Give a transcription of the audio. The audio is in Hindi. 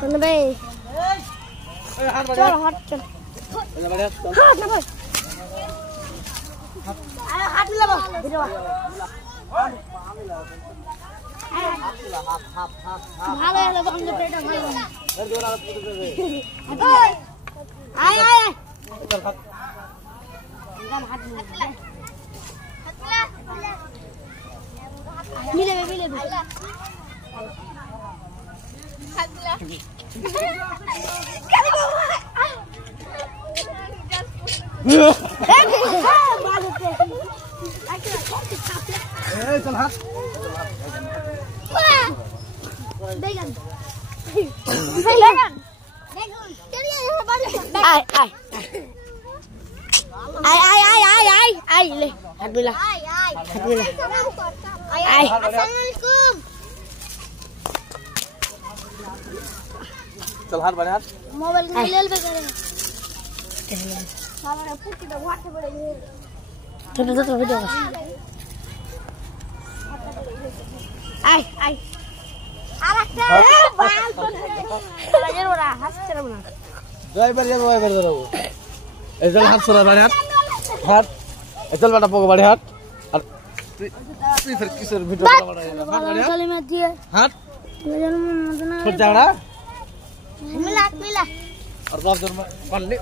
कौन बे चल हाथ चल हाथ ना भाई हाथ मिला बा वीडियो भालो है लोग हम जो प्लेट में आए आए चल हाथ मिले चल हाथ आई ले हाथ मिला आई चल हाथ बढ़े हाथ मोबाइल में ले ले करे साला पुट्टी तो वाट पड़े तो वीडियो आई बाल तो लगे रहा हंस चल बना जय बर दो ए चल हाथ सुना बढ़े हाथ ए चल बेटा पोको बढ़े हाथ और तू फिर किसर वीडियो बना हाथ बढ़े गले में दिए हाथ छूट जाओ ना मिला और बाप जन